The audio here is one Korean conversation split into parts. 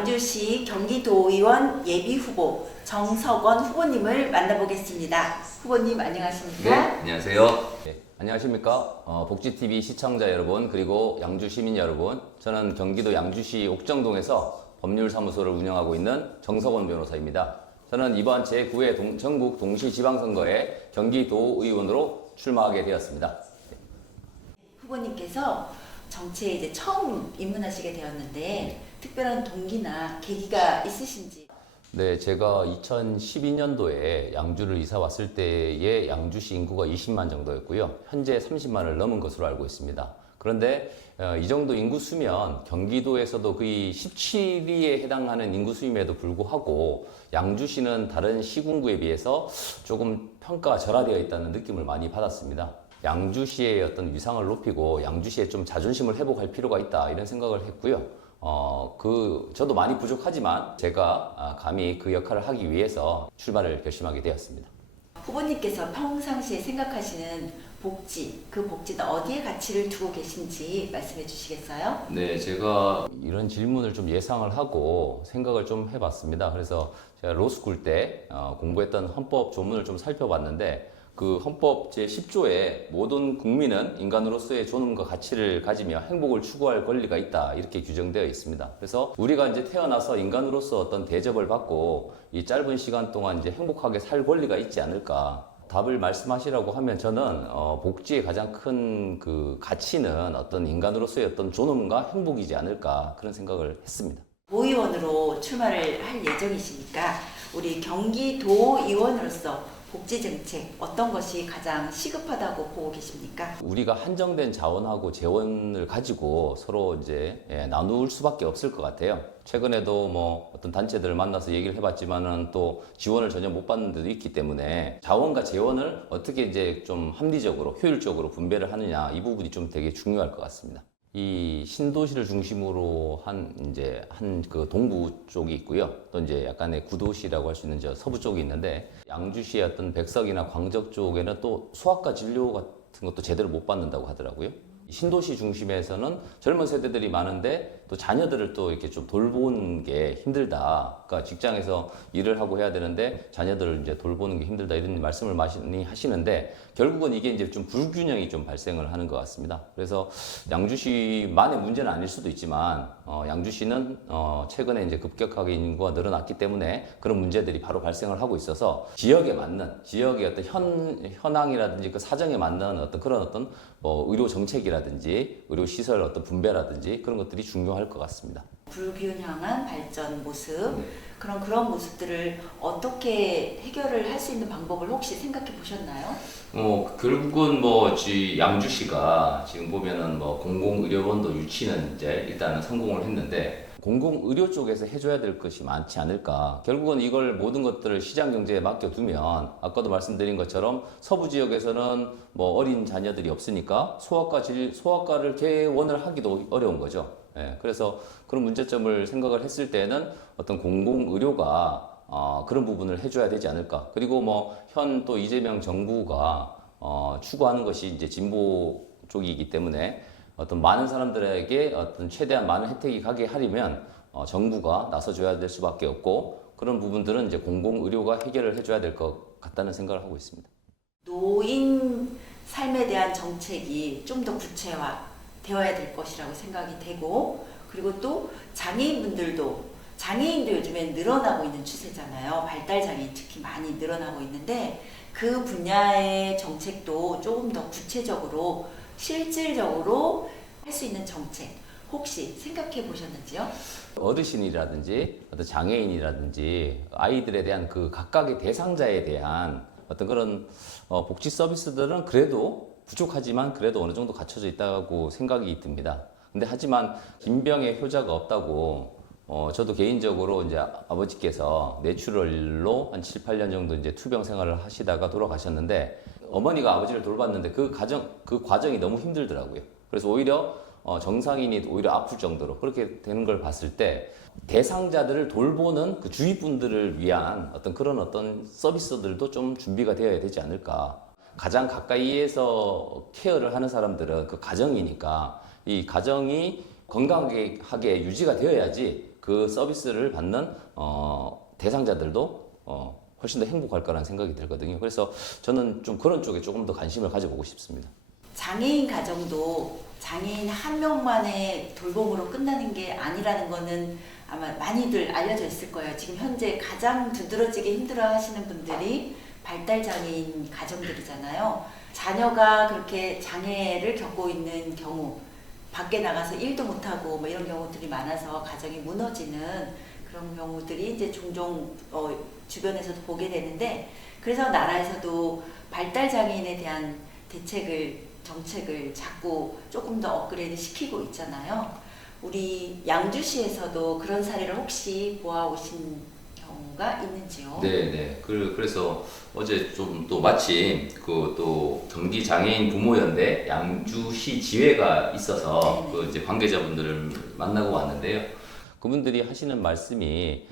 양주시 경기도의원 예비후보 정석원 후보님을 만나보겠습니다. 후보님 안녕하십니까? 네, 안녕하세요. 네, 안녕하십니까? 복지TV 시청자 여러분, 그리고 양주 시민 여러분. 저는 경기도 양주시 옥정동에서 법률사무소를 운영하고 있는 정석원 변호사입니다. 저는 이번 제9회 전국 동시지방선거에 경기도의원으로 출마하게 되었습니다. 후보님께서 정치에 이제 처음 입문하시게 되었는데 특별한 동기나 계기가 있으신지? 네, 제가 2012년도에 양주를 이사 왔을 때의 양주시 인구가 20만 정도였고요. 현재 30만을 넘은 것으로 알고 있습니다. 그런데 이 정도 인구 수면 경기도에서도 거의 17위에 해당하는 인구 수임에도 불구하고 양주시는 다른 시군구에 비해서 조금 평가가 절하되어 있다는 느낌을 많이 받았습니다. 양주시의 어떤 위상을 높이고 양주시에 좀 자존심을 회복할 필요가 있다 이런 생각을 했고요. 저도 많이 부족하지만 제가 감히 그 역할을 하기 위해서 출마를 결심하게 되었습니다. 후보님께서 평상시에 생각하시는 복지, 그 복지는 어디에 가치를 두고 계신지 말씀해 주시겠어요? 네, 제가 이런 질문을 좀 예상을 하고 생각을 좀 해봤습니다. 그래서 제가 로스쿨 때 공부했던 헌법 조문을 좀 살펴봤는데 그 헌법 제10조에 모든 국민은 인간으로서의 존엄과 가치를 가지며 행복을 추구할 권리가 있다 이렇게 규정되어 있습니다. 그래서 우리가 이제 태어나서 인간으로서 어떤 대접을 받고 이 짧은 시간 동안 이제 행복하게 살 권리가 있지 않을까. 답을 말씀하시라고 하면 저는 복지의 가장 큰 그 가치는 어떤 인간으로서의 어떤 존엄과 행복이지 않을까 그런 생각을 했습니다. 도의원으로 출마를 할 예정이시니까 우리 경기도의원으로서 복지 정책 어떤 것이 가장 시급하다고 보고 계십니까? 우리가 한정된 자원하고 재원을 가지고 서로 이제 나눌 수밖에 없을 것 같아요. 최근에도 뭐 어떤 단체들을 만나서 얘기를 해봤지만은 또 지원을 전혀 못 받는 데도 있기 때문에 자원과 재원을 어떻게 이제 좀 합리적으로 효율적으로 분배를 하느냐 이 부분이 좀 되게 중요할 것 같습니다. 이 신도시를 중심으로 한 그 동부 쪽이 있고요. 또 이제 약간의 구도시라고 할 수 있는 저 서부 쪽이 있는데 양주시의 어떤 백석이나 광적 쪽에는 또 소아과 진료 같은 것도 제대로 못 받는다고 하더라고요. 신도시 중심에서는 젊은 세대들이 많은데 또 자녀들을 또 이렇게 좀 돌보는 게 힘들다. 그러니까 직장에서 일을 하고 해야 되는데 자녀들을 이제 돌보는 게 힘들다 이런 말씀을 많이 하시는데 결국은 이게 이제 좀 불균형이 좀 발생을 하는 것 같습니다. 그래서 양주시만의 문제는 아닐 수도 있지만 양주시는 최근에 이제 급격하게 인구가 늘어났기 때문에 그런 문제들이 바로 발생을 하고 있어서 지역에 맞는 지역의 어떤 현황이라든지 그 사정에 맞는 어떤 그런 어떤 뭐 의료 정책이라든지 의료 시설 어떤 분배라든지 그런 것들이 중요할 것 같습니다. 불균형한 발전 모습 그런 모습들을 어떻게 해결을 할 수 있는 방법을 혹시 생각해 보셨나요? 결국은 양주시가 지금 보면은 공공의료원도 유치는 이제 일단은 성공을 했는데 공공의료 쪽에서 해줘야 될 것이 많지 않을까. 결국은 이걸 모든 것들을 시장 경제에 맡겨두면 아까도 말씀드린 것처럼 서부 지역에서는 어린 자녀들이 없으니까 소아과를 개원을 하기도 어려운 거죠. 예, 그래서 그런 문제점을 생각을 했을 때는 어떤 공공의료가 그런 부분을 해줘야 되지 않을까. 그리고 현 또 이재명 정부가 추구하는 것이 이제 진보 쪽이기 때문에 어떤 많은 사람들에게 어떤 최대한 많은 혜택이 가게 하려면 정부가 나서줘야 될 수밖에 없고 그런 부분들은 이제 공공의료가 해결을 해줘야 될 것 같다는 생각을 하고 있습니다. 노인 삶에 대한 정책이 좀 더 구체화되어야 될 것이라고 생각이 되고 그리고 또 장애인도 요즘에 늘어나고 있는 추세잖아요. 발달장애인 특히 많이 늘어나고 있는데 그 분야의 정책도 조금 더 구체적으로 실질적으로 할 수 있는 정책 혹시 생각해 보셨는지요? 어르신이라든지 어떤 장애인이라든지 아이들에 대한 그 각각의 대상자에 대한 어떤 그런 복지 서비스들은 그래도 부족하지만 그래도 어느 정도 갖춰져 있다고 생각이 듭니다. 근데 하지만 빈병의 효자가 없다고 저도 개인적으로 이제 아버지께서 뇌출혈로 한 7, 8년 정도 이제 투병 생활을 하시다가 돌아가셨는데 어머니가 아버지를 돌봤는데 그 과정이 너무 힘들더라고요. 그래서 오히려 정상인이 오히려 아플 정도로 그렇게 되는 걸 봤을 때 대상자들을 돌보는 그 주위 분들을 위한 그런 서비스들도 좀 준비가 되어야 되지 않을까. 가장 가까이에서 케어를 하는 사람들은 그 가정이니까 이 가정이 건강하게 유지가 되어야지 그 서비스를 받는 대상자들도 훨씬 더 행복할 거라는 생각이 들거든요. 그래서 저는 좀 그런 쪽에 조금 더 관심을 가져보고 싶습니다. 장애인 가정도 장애인 한 명만의 돌봄으로 끝나는 게 아니라는 거는 아마 많이들 알려져 있을 거예요. 지금 현재 가장 두드러지게 힘들어 하시는 분들이 발달장애인 가정들이잖아요. 자녀가 그렇게 장애를 겪고 있는 경우, 밖에 나가서 일도 못하고 뭐 이런 경우들이 많아서 가정이 무너지는 그런 경우들이 이제 종종 주변에서도 보게 되는데, 그래서 나라에서도 발달장애인에 대한 정책을 자꾸 조금 더 업그레이드 시키고 있잖아요. 우리 양주시에서도 그런 사례를 혹시 보아오신 경우가 있는지요? 네. 그래서 어제 좀 또 마침 그 또 경기 장애인 부모연대 양주시 지회가 있어서 네네. 그 이제 관계자분들을 만나고 왔는데요. 그분들이 하시는 말씀이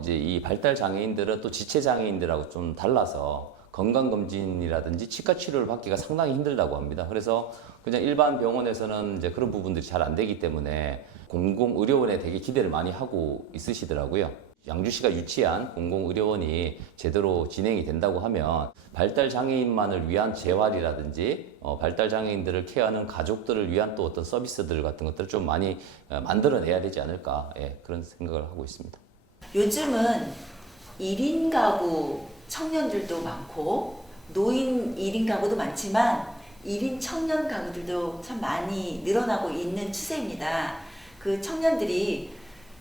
이제 이 발달 장애인들은 또 지체 장애인들하고 좀 달라서 건강검진이라든지 치과 치료를 받기가 상당히 힘들다고 합니다. 그래서 그냥 일반 병원에서는 이제 그런 부분들이 잘 안 되기 때문에 공공의료원에 되게 기대를 많이 하고 있으시더라고요. 양주시가 유치한 공공의료원이 제대로 진행이 된다고 하면 발달장애인만을 위한 재활이라든지 발달장애인들을 케어하는 가족들을 위한 또 어떤 서비스들 같은 것들을 좀 많이 만들어내야 되지 않을까, 그런 생각을 하고 있습니다. 요즘은 1인 가구 청년들도 많고 노인 1인 가구도 많지만 1인 청년 가구들도 참 많이 늘어나고 있는 추세입니다. 그 청년들이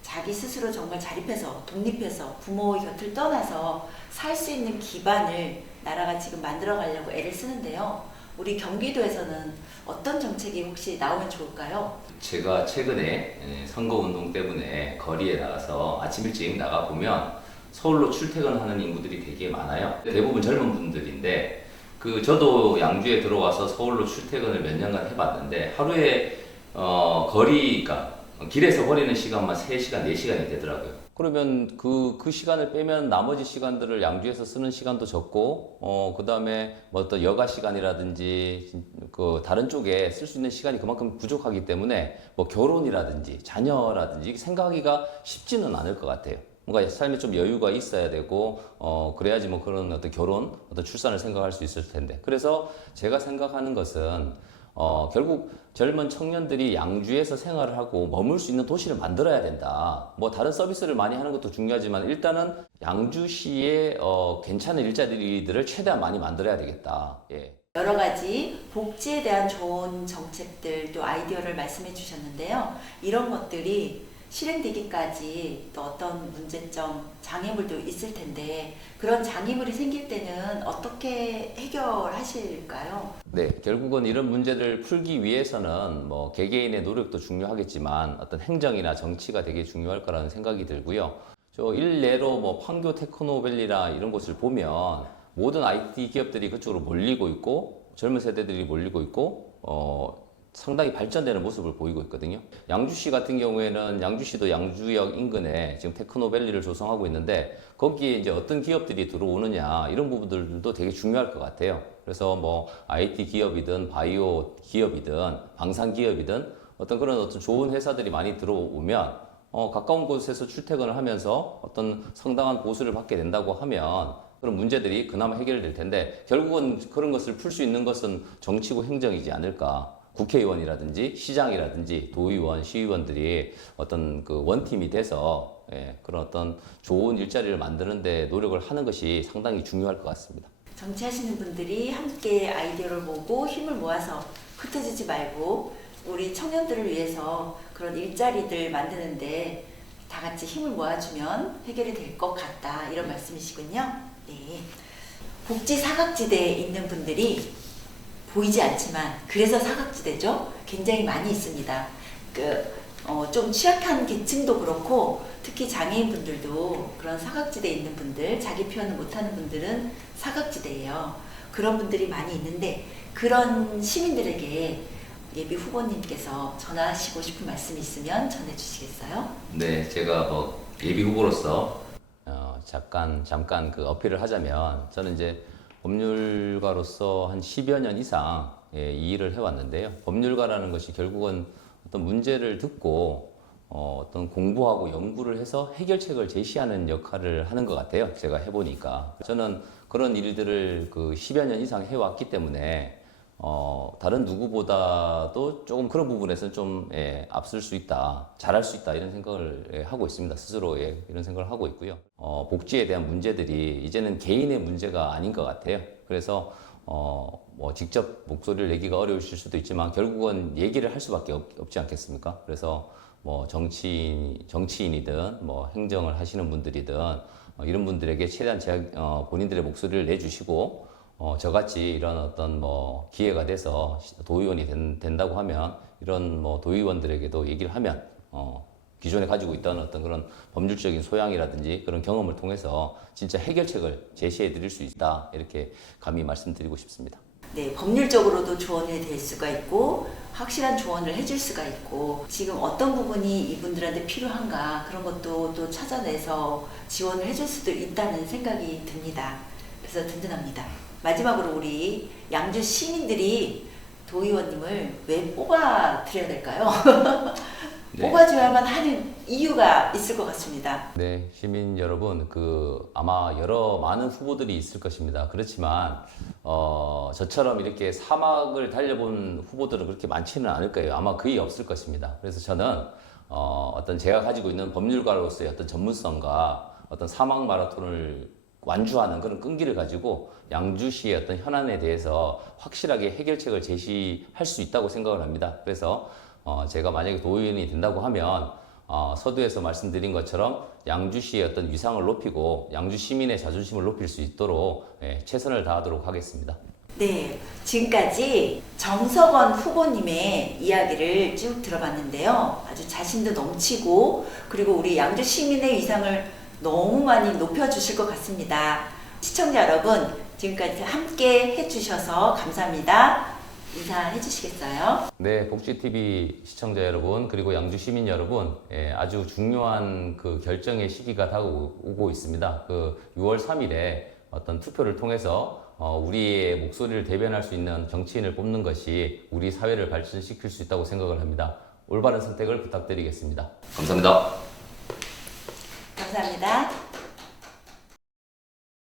자기 스스로 정말 자립해서 독립해서 부모의 곁을 떠나서 살 수 있는 기반을 나라가 지금 만들어 가려고 애를 쓰는데요. 우리 경기도에서는 어떤 정책이 혹시 나오면 좋을까요? 제가 최근에 선거운동 때문에 거리에 나가서 아침 일찍 나가보면 서울로 출퇴근하는 인구들이 되게 많아요. 대부분 젊은 분들인데 저도 양주에 들어와서 서울로 출퇴근을 몇 년간 해봤는데 하루에 거리가 길에서 버리는 시간만 3시간, 4시간이 되더라고요. 그러면 그 시간을 빼면 나머지 시간들을 양주에서 쓰는 시간도 적고, 그 다음에 뭐 어떤 여가 시간이라든지, 그 다른 쪽에 쓸 수 있는 시간이 그만큼 부족하기 때문에 뭐 결혼이라든지 자녀라든지 생각하기가 쉽지는 않을 것 같아요. 뭔가 삶에 좀 여유가 있어야 되고, 그래야지 뭐 그런 어떤 결혼, 어떤 출산을 생각할 수 있을 텐데. 그래서 제가 생각하는 것은, 결국 젊은 청년들이 양주에서 생활을 하고 머물 수 있는 도시를 만들어야 된다. 뭐 다른 서비스를 많이 하는 것도 중요하지만 일단은 양주시의 괜찮은 일자리들을 최대한 많이 만들어야 되겠다. 예. 여러 가지 복지에 대한 좋은 정책들 또 아이디어를 말씀해 주셨는데요. 이런 것들이 실행되기까지 또 어떤 문제점, 장애물도 있을 텐데 그런 장애물이 생길 때는 어떻게 해결하실까요? 네, 결국은 이런 문제를 풀기 위해서는 뭐 개개인의 노력도 중요하겠지만 어떤 행정이나 정치가 되게 중요할 거라는 생각이 들고요. 저 일례로 뭐 판교 테크노밸리나 이런 곳을 보면 모든 IT 기업들이 그쪽으로 몰리고 있고 젊은 세대들이 몰리고 있고 상당히 발전되는 모습을 보이고 있거든요. 양주시 같은 경우에는 양주시도 양주역 인근에 지금 테크노밸리를 조성하고 있는데 거기에 이제 어떤 기업들이 들어오느냐 이런 부분들도 되게 중요할 것 같아요. 그래서 뭐 IT 기업이든 바이오 기업이든 방산 기업이든 어떤 좋은 회사들이 많이 들어오면 가까운 곳에서 출퇴근을 하면서 어떤 상당한 보수를 받게 된다고 하면 그런 문제들이 그나마 해결될 텐데 결국은 그런 것을 풀 수 있는 것은 정치고 행정이지 않을까. 국회의원이라든지 시장이라든지 도의원, 시의원들이 어떤 그 원팀이 돼서 그런 어떤 좋은 일자리를 만드는데 노력을 하는 것이 상당히 중요할 것 같습니다. 정치하시는 분들이 함께 아이디어를 모으고 힘을 모아서 흩어지지 말고 우리 청년들을 위해서 그런 일자리들 만드는데 다 같이 힘을 모아주면 해결이 될 것 같다 이런 말씀이시군요. 네. 복지 사각지대에 있는 분들이 보이지 않지만 그래서 사각지대죠. 굉장히 많이 있습니다. 좀 취약한 계층도 그렇고 특히 장애인분들도 그런 사각지대에 있는 분들, 자기 표현을 못하는 분들은 사각지대예요. 그런 분들이 많이 있는데 그런 시민들에게 예비 후보님께서 전하시고 싶은 말씀이 있으면 전해주시겠어요? 네, 제가 뭐 예비 후보로서 잠깐 그 어필을 하자면 저는 이제 법률가로서 한 10여 년 이상 이 일을 해왔는데요. 법률가라는 것이 결국은 어떤 문제를 듣고 어떤 공부하고 연구를 해서 해결책을 제시하는 역할을 하는 것 같아요. 제가 해보니까. 저는 그런 일들을 그 10여 년 이상 해왔기 때문에 다른 누구보다도 조금 그런 부분에서는 좀 앞설 수 있다, 잘할 수 있다 이런 생각을 하고 있습니다. 스스로 이런 생각을 하고 있고요. 복지에 대한 문제들이 이제는 개인의 문제가 아닌 것 같아요. 그래서 뭐 직접 목소리를 내기가 어려우실 수도 있지만 결국은 얘기를 할 수밖에 없지 않겠습니까? 그래서 뭐 정치인이든 뭐 행정을 하시는 분들이든 이런 분들에게 최대한 본인들의 목소리를 내주시고 저같이 이런 어떤 뭐 기회가 돼서 도의원이 된다고 하면 이런 뭐 도의원들에게도 얘기를 하면 기존에 가지고 있던 어떤 그런 법률적인 소양이라든지 그런 경험을 통해서 진짜 해결책을 제시해 드릴 수 있다 이렇게 감히 말씀드리고 싶습니다. 네, 법률적으로도 조언이 될 수가 있고 확실한 조언을 해줄 수가 있고 지금 어떤 부분이 이분들한테 필요한가 그런 것도 또 찾아내서 지원을 해줄 수도 있다는 생각이 듭니다. 그래서 든든합니다. 마지막으로 우리 양주 시민들이 도의원님을 왜 뽑아드려야 될까요? 네. 뽑아줘야만 하는 이유가 있을 것 같습니다. 네, 시민 여러분, 아마 많은 후보들이 있을 것입니다. 그렇지만, 저처럼 이렇게 사막을 달려본 후보들은 그렇게 많지는 않을 거예요. 아마 거의 없을 것입니다. 그래서 저는, 어떤 제가 가지고 있는 법률가로서의 어떤 전문성과 어떤 사막 마라톤을 완주하는 그런 끈기를 가지고 양주시의 어떤 현안에 대해서 확실하게 해결책을 제시할 수 있다고 생각을 합니다. 그래서, 제가 만약에 도의원이 된다고 하면, 서두에서 말씀드린 것처럼 양주시의 어떤 위상을 높이고 양주 시민의 자존심을 높일 수 있도록 최선을 다하도록 하겠습니다. 네, 지금까지 정석원 후보님의 이야기를 쭉 들어봤는데요. 아주 자신도 넘치고 그리고 우리 양주 시민의 위상을 너무 많이 높여주실 것 같습니다. 시청자 여러분, 지금까지 함께 해주셔서 감사합니다. 인사해 주시겠어요? 네, 복지TV 시청자 여러분, 그리고 양주 시민 여러분, 아주 중요한 그 결정의 시기가 다가오고 있습니다. 6월 3일에 어떤 투표를 통해서 우리의 목소리를 대변할 수 있는 정치인을 뽑는 것이 우리 사회를 발전시킬 수 있다고 생각을 합니다. 올바른 선택을 부탁드리겠습니다. 감사합니다.